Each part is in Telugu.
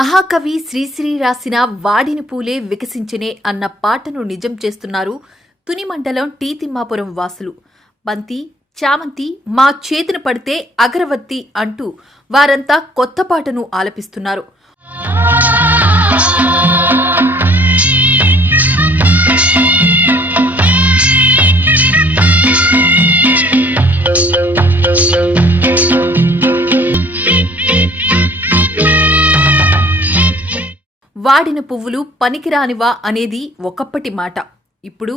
మహాకవి శ్రీశ్రీ రాసిన వాడిని పూలే వికసించినే అన్న పాటను నిజం చేస్తున్నారు తుని మండలం టీ తిమ్మాపురం వాసులు. బంతి చామంతి మా చేతిన పడితే అగరవత్తి అంటూ వారంతా కొత్త పాటను ఆలపిస్తున్నారు. వాడిన పువ్వులు పనికిరానివా అనేది ఒకప్పటి మాట. ఇప్పుడు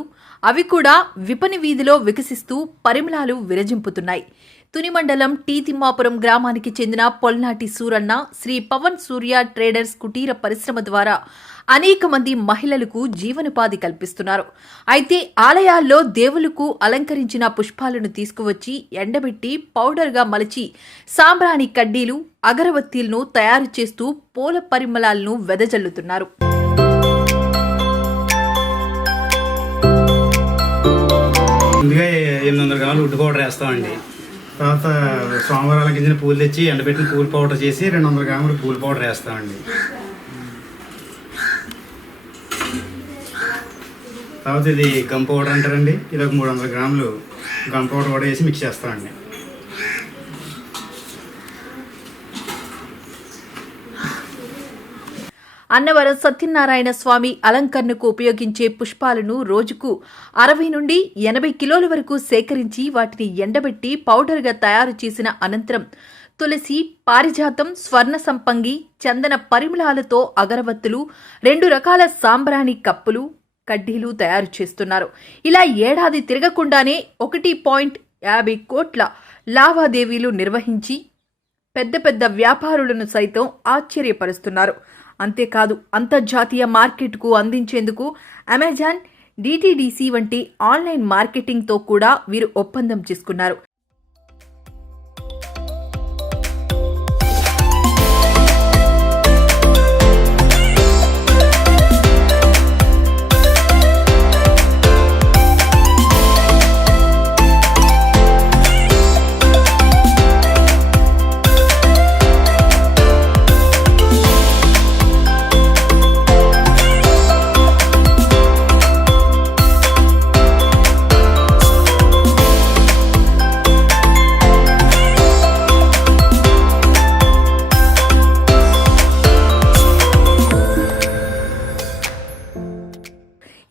అవి కూడా విపణి వీధిలో వికసిస్తూ పరిమళాలు విరజింపుతున్నాయి. తునిమండలం టీ తిమ్మాపురం గ్రామానికి చెందిన పొల్నాటి సూరన్న శ్రీ పవన్ సూర్య ట్రేడర్స్ కుటీర పరిశ్రమ ద్వారా అనేక మంది మహిళలకు జీవనోపాధి కల్పిస్తున్నారు. అయితే ఆలయాల్లో దేవులకు అలంకరించిన పుష్పాలను తీసుకువచ్చి ఎండబెట్టి పౌడర్గా మలచి సాంబ్రాణి కడ్డీలు అగరవత్తీలను తయారు చేస్తూ పూల పరిమళాలను వెదజల్లుతున్నారు. ముందుగా ఎనిమిది వందల గ్రాములు ఉడ్డు వేస్తామండి. తర్వాత సోమవారాల గింజన పూలు తెచ్చి ఎండబెట్టిన పూలు పౌడర్ చేసి రెండు వందల గ్రాములు పూలు పౌడర్ వేస్తామండి. తర్వాత ఇది గమ్ పౌడర్ అంటారండి. ఇది ఒక మూడు వందల గ్రాములు గమ్ పౌడర్ కూడా వేసి మిక్స్ చేస్తామండి. అన్నవరం సత్యనారాయణ స్వామి అలంకరణకు ఉపయోగించే పుష్పాలను రోజుకు అరవై నుండి ఎనభై కిలోల వరకు సేకరించి వాటిని ఎండబెట్టి పౌడర్గా తయారు చేసిన అనంతరం తులసి పారిజాతం స్వర్ణ సంపంగి చందన పరిమళాలతో అగరబత్తులు రెండు రకాల సాంబ్రాణి కప్పులు కడ్డీలు తయారు చేస్తున్నారు. ఇలా ఏడాది తిరగకుండానే ఒకటి పాయింట్ యాభై కోట్ల లావాదేవీలు నిర్వహించి పెద్ద పెద్ద వ్యాపారులను సైతం ఆశ్చర్యపరుస్తున్నారు. అంతేకాదు అంతర్జాతీయ మార్కెట్కు అందించేందుకు అమెజాన్ డిటిడిసి వంటి ఆన్లైన్ మార్కెటింగ్తో కూడా వీరు ఒప్పందం చేసుకున్నారు.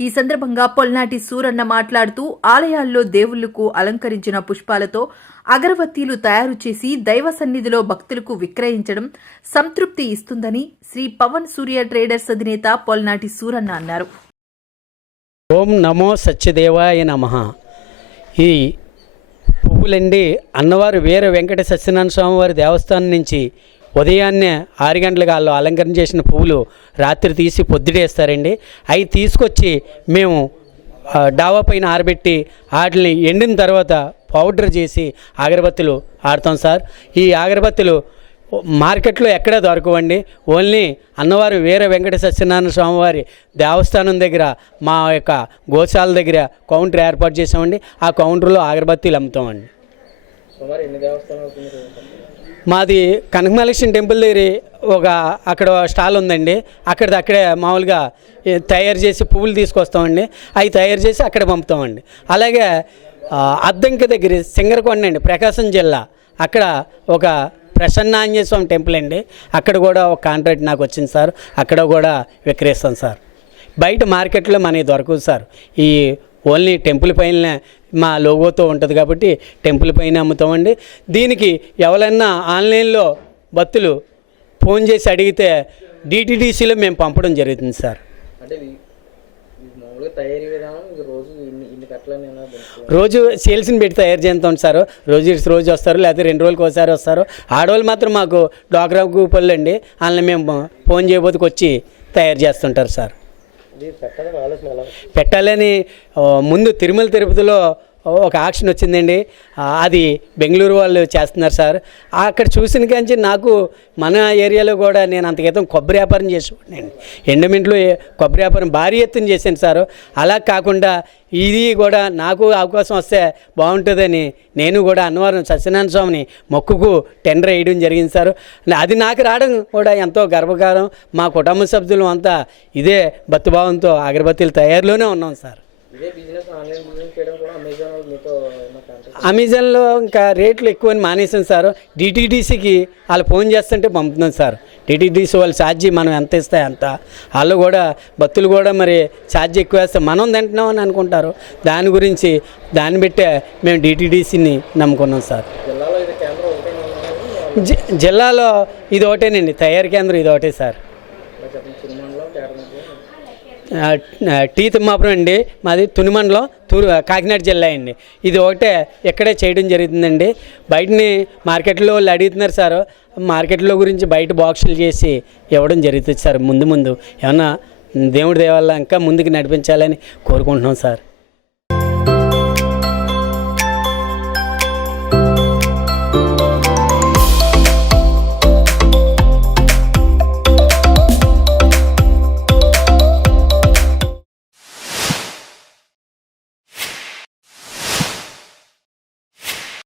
ఈ సందర్భంగా పొల్నాటి సూరన్న మాట్లాడుతూ ఆలయాల్లో దేవుళ్ళకు అలంకరించిన పుష్పాలతో అగరవత్తీలు తయారు చేసి దైవ సన్నిధిలో భక్తులకు విక్రయించడం సంతృప్తి ఇస్తుందని శ్రీ పవన్ సూర్య ట్రేడర్స్ అధినేత పొల్నాటి సూరన్న అన్నారు. ఓం నమో సత్యదేవాయ నమ. ఈ పువ్వులండి అన్నవారు వీర వెంకట సత్యనారాయణ స్వామి వారి దేవస్థానం నుంచి ఉదయాన్నే ఆరు గంటలకు వాళ్ళు అలంకరణ చేసిన పువ్వులు రాత్రి తీసి పొద్దుడేస్తారండి అవి తీసుకొచ్చి మేము డావా పైన ఆరబెట్టి వాటిని ఎండిన తర్వాత పౌడర్ చేసి అగరబత్తులు ఆడతాం సార్. ఈ అగరబత్తులు మార్కెట్లో ఎక్కడ దొరకవండి. ఓన్లీ అన్నవారు వీర వెంకట సత్యనారాయణ స్వామివారి దేవస్థానం దగ్గర మా యొక్క గోశాల దగ్గర కౌంటర్ ఏర్పాటు చేసామండి. ఆ కౌంటర్లో అగరబత్తీలు అమ్ముతామండి. మాది కనకమలక్ష్మి టెంపుల్ దగ్గర ఒక అక్కడ స్టాల్ ఉందండి. అక్కడిది అక్కడే మామూలుగా తయారు చేసి పువ్వులు తీసుకొస్తామండి. అవి తయారు చేసి అక్కడ పంపుతామండి. అలాగే అద్దంకి దగ్గర సింగరకొండ అండి ప్రకాశం జిల్లా. అక్కడ ఒక ప్రసన్న ఆంజనేయ స్వామి టెంపుల్ అండి. అక్కడ కూడా ఒక కాంట్రాక్ట్ నాకు వచ్చింది సార్. అక్కడ కూడా విక్రయిస్తాం సార్. బయట మార్కెట్లో మనకి దొరకదు సార్. ఈ ఓన్లీ టెంపుల్ పైన మా లోగోతో ఉంటుంది కాబట్టి టెంపుల్ పైన అమ్ముతామండి. దీనికి ఎవరైనా ఆన్లైన్లో భక్తులు ఫోన్ చేసి అడిగితే డిటిడిసిలో మేము పంపడం జరుగుతుంది సార్. రోజు సేల్స్ని పెట్టి తయారు చేస్తాం సార్. రోజు రోజు వస్తారు లేకపోతే రెండు రోజులకు ఒకసారి వస్తారు. ఆడవాళ్ళు మాత్రం మాకు డ్వాక్రా గ్రూపుల్లో అండి. వాళ్ళని మేము ఫోన్ చేయబోతుకు వచ్చి తయారు చేస్తుంటారు సార్. పెట్టాలని ముందు తిరుమల తిరుపతిలో ఒక ఆక్షన్ వచ్చిందండి. అది బెంగళూరు వాళ్ళు చేస్తున్నారు సార్. అక్కడ చూసిన కానీ నాకు మన ఏరియాలో కూడా నేను అంత క్రితం కొబ్బరి వ్యాపారం చేసేవాడినండి ఎండమింట్లో కొబ్బరి వ్యాపారం భారీ ఎత్తున చేశాను సార్. అలా కాకుండా ఇది కూడా నాకు అవకాశం వస్తే బాగుంటుందని నేను కూడా అన్నవరం సత్యనారాయణ స్వామిని మొక్కుకు టెండర్ వేయడం జరిగింది సార్. అది నాకు రావడం కూడా ఎంతో గర్వకారం. మా కుటుంబ సభ్యులు అంతా ఇదే భక్తిభావంతో అగరబత్తీల తయారులోనే ఉన్నాం సార్. అమెజాన్లో ఇంకా రేట్లు ఎక్కువని మానేసాం సార్. డిటీడీసీకి వాళ్ళు ఫోన్ చేస్తుంటే పంపుతున్నాం సార్. డిటీడీసీ వాళ్ళు ఛార్జీ మనం ఎంత ఇస్తే అంత. వాళ్ళు కూడా భక్తులు కూడా మరి ఛార్జీ ఎక్కువ వేస్తే మనం తింటున్నాం అని అనుకుంటారు. దాని గురించి దాన్ని బట్టే మేము డిటీడీసీని నమ్ముకున్నాం సార్. జిల్లాలో ఇది ఒకటేనండి. తయారీ కేంద్రం ఇది ఒకటే సార్ చెప్పండి సినిమాలో కేటగిరీ ఆ, ఆ, టీ తిమ్మాపురం అండి. మాది తునిమండలం తూరు కాకినాడ జిల్లా అండి. ఇది ఒకటే ఇక్కడే చేయడం జరుగుతుందండి. బయటని మార్కెట్లో వాళ్ళు అడుగుతున్నారు సార్. మార్కెట్లో గురించి బయట బాక్సులు చేసి ఇవ్వడం జరుగుతుంది సార్. ముందు ముందు ఏమన్నా దేవుడి దేవాలయం ఇంకా ముందుకు నడిపించాలని కోరుకుంటున్నాం సార్.